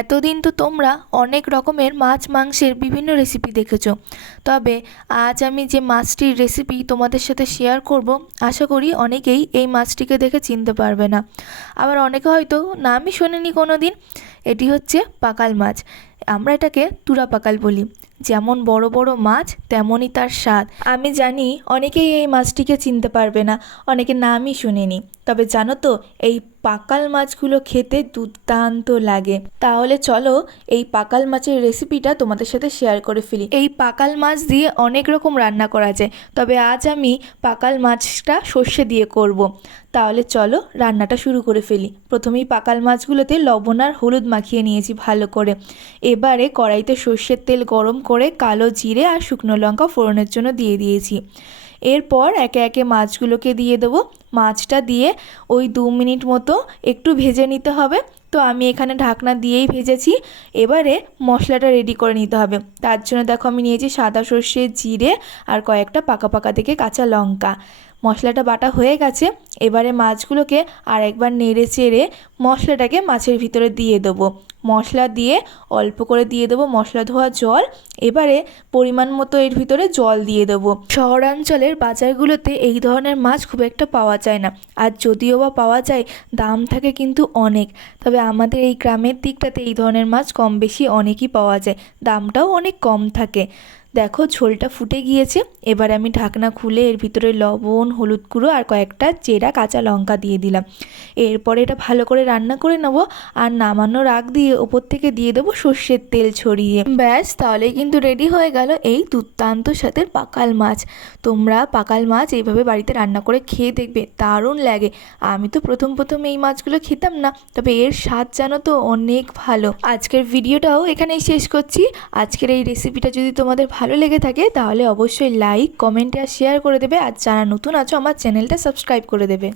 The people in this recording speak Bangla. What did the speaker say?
এতদিন তো তোমরা অনেক রকমের মাছ মাংসের বিভিন্ন রেসিপি দেখেছো, তবে আজ আমি যে মাছটির রেসিপি তোমাদের সাথে শেয়ার করব, আশা করি অনেকেই এই মাছটিকে দেখে চিনতে পারবে না। আবার অনেকে হয়তো নামই শোনেনি কোনো দিন। এটি হচ্ছে পাকাল মাছ। আমরা এটাকে তুরা পাকাল বলি। যেমন বড় বড় মাছ তেমনই তার স্বাদ। আমি জানি অনেকেই এই মাছটিকে চিনতে পারবে না, অনেকে নামই শুনেনি। তবে জানো তো, এই পাকাল মাছগুলো খেতে দুর্দান্ত লাগে। তাহলে চলো এই পাকাল মাছের রেসিপিটা তোমাদের সাথে শেয়ার করে ফেলি। এই পাকাল মাছ দিয়ে অনেক রকম রান্না করা যায়, তবে আজ আমি পাকাল মাছটা সর্ষে দিয়ে করব। তাহলে চলো রান্নাটা শুরু করে ফেলি। প্রথমেই পাকাল মাছগুলোতে লবণ আর হলুদ মাখিয়ে নিয়েছি ভালো করে। এবারে কড়াইতে সর্ষের তেল গরম করে কালো জিরে আর শুকনো লঙ্কা ফোড়নের জন্য দিয়ে দিয়েছি। এরপর একে একে মাছগুলোকে দিয়ে দেবো। মাছটা দিয়ে ওই 2 মিনিট মতো একটু ভেজে নিতে হবে। তো আমি এখানে ঢাকনা দিয়েই ভেজেছি। এবারে মশলাটা রেডি করে নিতে হবে। তার জন্য দেখো আমি নিয়েছি সাদা সর্ষে, জিরে আর কয়েকটা পাকা পাকা থেকে কাঁচা লঙ্কা। মশলাটা বাটা হয়ে গেছে। এবারে মাছগুলোকে আর একবার নেড়ে চেড়ে মশলাটাকে মাছের ভিতরে দিয়ে দেবো। মশলা দিয়ে অল্প করে দিয়ে দেবো মশলা ধোয়া জল। এবারে পরিমাণ মতো এর ভিতরে জল দিয়ে দেবো। শহরাঞ্চলের বাজারগুলোতে এই ধরনের মাছ খুব একটা পাওয়া যায় না, আর যদিও বা পাওয়া যায় দাম থাকে কিন্তু অনেক। তবে আমাদের এই গ্রামের দিকটাতে এই ধরনের মাছ কম বেশি অনেকই পাওয়া যায়, দামটাও অনেক কম থাকে। দেখো ঝোলটা ফুটে গিয়েছে। এবার আমি ঢাকনা খুলে এর ভিতরে লবণ, হলুদ গুঁড়ো আর কয়েকটা চেরা কাঁচা লঙ্কা দিয়ে দিলাম। এরপরে এটা ভালো করে রান্না করে নেবো। আর নামানোর আগ দিয়ে ওপর থেকে দিয়ে দেবো সর্ষের তেল ছড়িয়ে। ব্যাস, তাহলেই কিন্তু রেডি হয়ে গেল এই দুর্দান্ত স্বাদের পাকাল মাছ। তোমরা পাকাল মাছ এইভাবে বাড়িতে রান্না করে খেয়ে দেখবে, দারুণ লাগে। আমি তো প্রথম এই মাছগুলো খেতাম না, তবে এর স্বাদ জানো তো অনেক ভালো। আজকের ভিডিওটাও এখানেই শেষ করছি। আজকের এই রেসিপিটা যদি তোমাদের ভালো লেগে থাকে তাহলে অবশ্যই লাইক, কমেন্ট আর শেয়ার করে দেবে। আর যারা নতুন আছো আমার চ্যানেলটা সাবস্ক্রাইব করে দেবে।